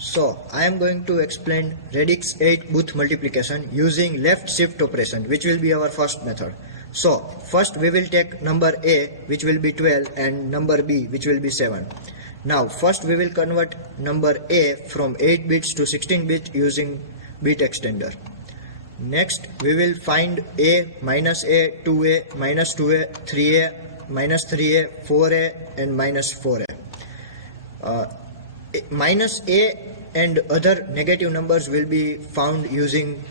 So, I am going to explain radix 8 booth multiplication using left shift operation, which will be our first method. So, first we will take number A, which will be 12, and number B, which will be 7. Now, first we will convert number A from 8 bits to 16 bits using bit extender. Next, we will find A, minus A, 2A, minus 2A, 3A, minus 3A, 4A, and minus 4A. Minus A and other negative numbers will be found using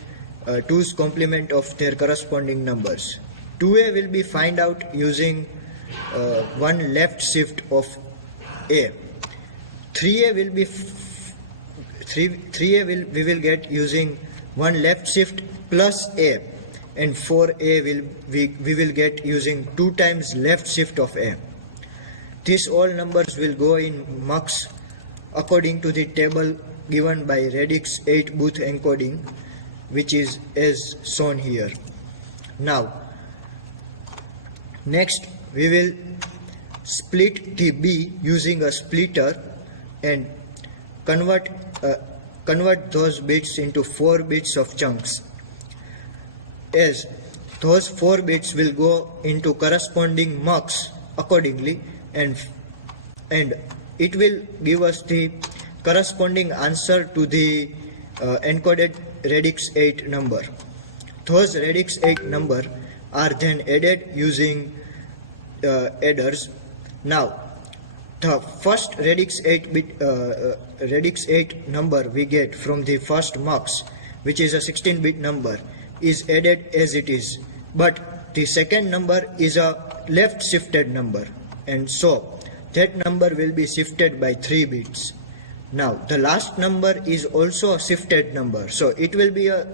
2's complement of their corresponding numbers. 2A will be find out using one left shift of A. 3A will be 3A we will get using one left shift plus A, and 4A we will get using 2 times left shift of A. These all numbers will go in mux according to the table given by radix 8 booth encoding, which is as shown here. Now, next we will split the B using a splitter and convert those bits into 4 bits of chunks, as those 4 bits will go into corresponding mux accordingly, and it will give us the corresponding answer to the encoded radix 8 number. Those radix 8 number are then added using adders. Now, the first radix 8 number we get from the first mux, which is a 16-bit number, is added as it is, but the second number is a left shifted number, and so that number will be shifted by 3 bits. Now, the last number is also a shifted number, so it will be a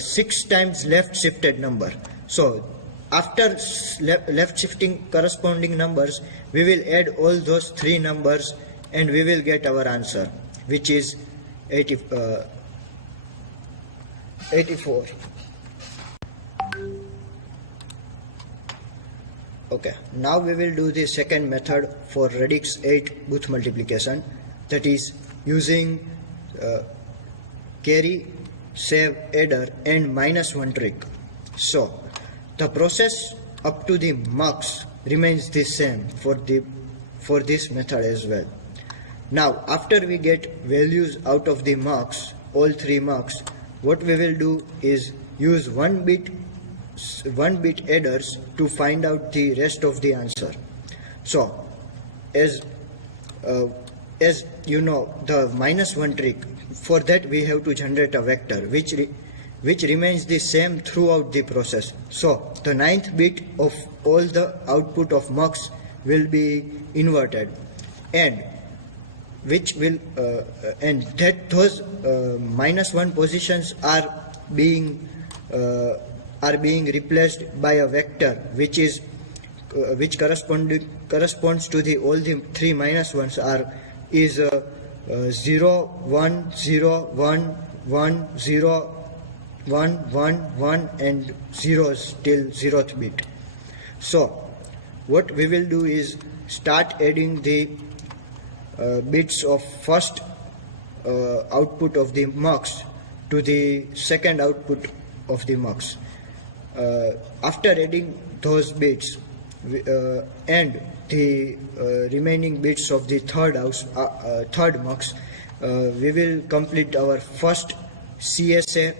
6 times left shifted number. So, after left shifting corresponding numbers, we will add all those 3 numbers and we will get our answer, which is 84. Okay, now we will do the second method for radix 8 booth multiplication, that is using carry, save, adder and -1 trick. So, the process up to the mux remains the same for this method as well. Now, after we get values out of the mux, all 3 mux, what we will do is use 1 bit adders to find out the rest of the answer. So, as you know, the -1 trick, for that we have to generate a vector which remains the same throughout the process. So, the 9th bit of all the output of mux will be inverted, and which will and that those -1 positions are being replaced by a vector which corresponds to the all the 3 -1s is 0, 1, 0, 1, 1, 0, 1, 1, 1 and 0s till 0th bit. So, what we will do is start adding the bits of first output of the mux to the second output of the mux. After adding those bits and the remaining bits of the third mux, we will complete our first CSA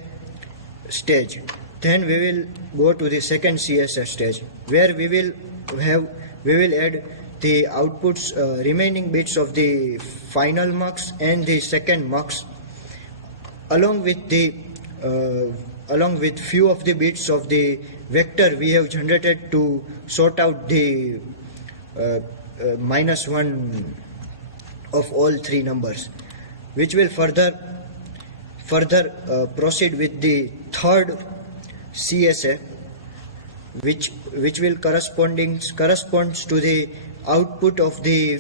stage. Then we will go to the second CSA stage, where we will add the outputs, remaining bits of the final mux and the second mux, along with few of the bits of the vector we have generated to sort out the -1 of all 3 numbers, which will further proceed with the third CSA, which will corresponds to the output of the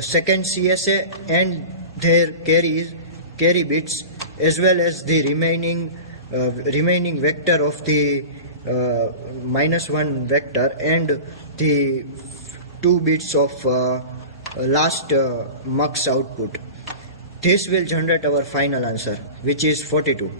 second CSA and their carry bits, as well as the remaining vector of the -1 vector and the 2 bits of last mux output. This will generate our final answer, which is 42.